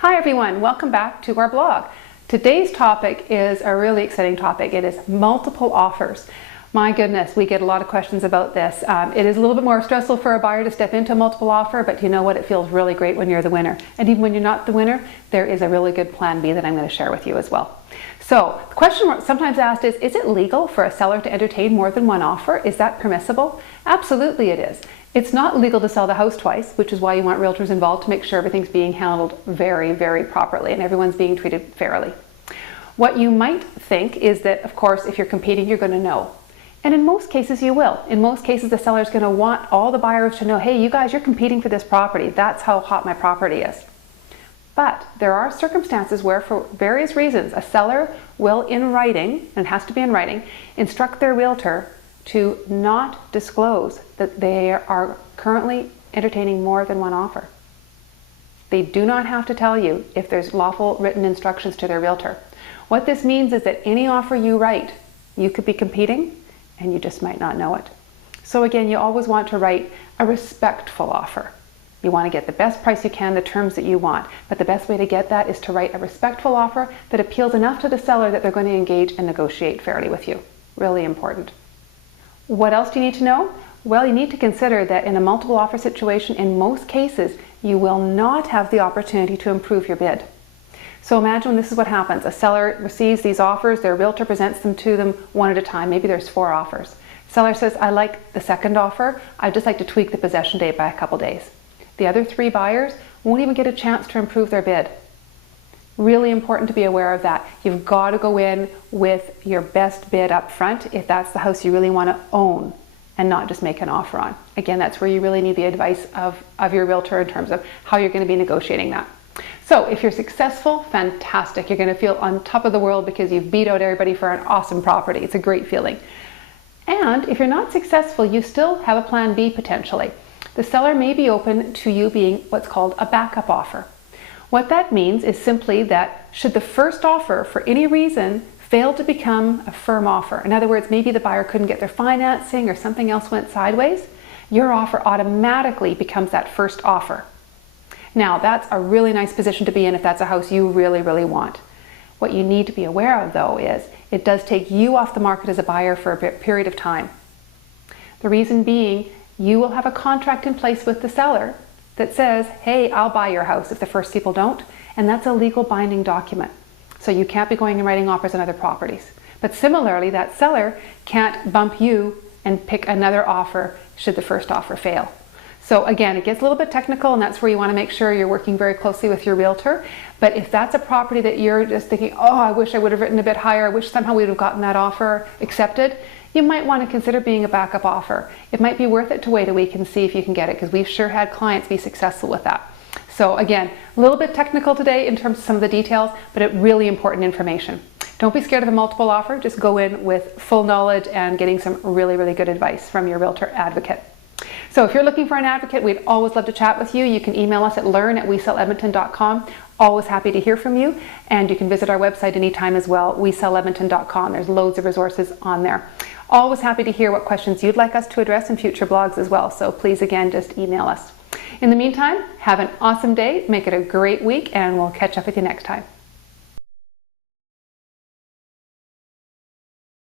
Hi everyone, welcome back to our blog. Today's topic is a really exciting topic. It is multiple offers. My goodness, we get a lot of questions about this. It is a little bit more stressful for a buyer to step into a multiple offer, but you know what? It feels really great when you're the winner. And even when you're not the winner, there is a really good plan B that I'm going to share with you as well. So the question sometimes asked is it legal for a seller to entertain more than one offer? Is that permissible? Absolutely it is. It's not legal to sell the house twice, which is why you want realtors involved to make sure everything's being handled very, very properly and everyone's being treated fairly. What you might think is that, of course, if you're competing, you're going to know. And in most cases, you will. In most cases, the seller is going to want all the buyers to know, hey, you guys, you're competing for this property. That's how hot my property is. But there are circumstances where, for various reasons, a seller will, in writing, and it has to be in writing, instruct their realtor to not disclose that they are currently entertaining more than one offer. They do not have to tell you if there's lawful written instructions to their realtor. What this means is that any offer you write, you could be competing and you just might not know it. So again, you always want to write a respectful offer. You want to get the best price you can, the terms that you want, but the best way to get that is to write a respectful offer that appeals enough to the seller that they're going to engage and negotiate fairly with you. Really important. What else do you need to know? Well, you need to consider that in a multiple offer situation, in most cases, you will not have the opportunity to improve your bid. So imagine this is what happens. A seller receives these offers, their realtor presents them to them one at a time. Maybe there's 4 offers. Seller says, I like the second offer. I'd just like to tweak the possession date by a couple days. The other 3 buyers won't even get a chance to improve their bid. Really important to be aware of that. You've got to go in with your best bid up front if that's the house you really want to own and not just make an offer on. Again, that's where you really need the advice of your realtor in terms of how you're going to be negotiating that. So if you're successful, fantastic. You're going to feel on top of the world because you've beat out everybody for an awesome property. It's a great feeling. And if you're not successful, you still have a plan B potentially. The seller may be open to you being what's called a backup offer. What that means is simply that should the first offer for any reason fail to become a firm offer, in other words, maybe the buyer couldn't get their financing or something else went sideways, your offer automatically becomes that first offer. Now, that's a really nice position to be in if that's a house you really, really want. What you need to be aware of, though, is it does take you off the market as a buyer for a period of time. The reason being, you will have a contract in place with the seller that says, hey, I'll buy your house if the first people don't, and that's a legal binding document. So you can't be going and writing offers on other properties. But similarly, that seller can't bump you and pick another offer should the first offer fail. So again, it gets a little bit technical, and that's where you want to make sure you're working very closely with your realtor. But if that's a property that you're just thinking, oh, I wish I would have written a bit higher, I wish somehow we would have gotten that offer accepted, you might want to consider being a backup offer. It might be worth it to wait a week and see if you can get it, because we've sure had clients be successful with that. So again, a little bit technical today in terms of some of the details, but it really important information. Don't be scared of a multiple offer. Just go in with full knowledge and getting some really, really good advice from your realtor advocate. So if you're looking for an advocate, we'd always love to chat with you. You can email us at learn@weselledmonton.com. Always happy to hear from you. And you can visit our website anytime as well, weselledmonton.com. There's loads of resources on there. Always happy to hear what questions you'd like us to address in future blogs as well. So please, again, just email us. In the meantime, have an awesome day, make it a great week, and we'll catch up with you next time.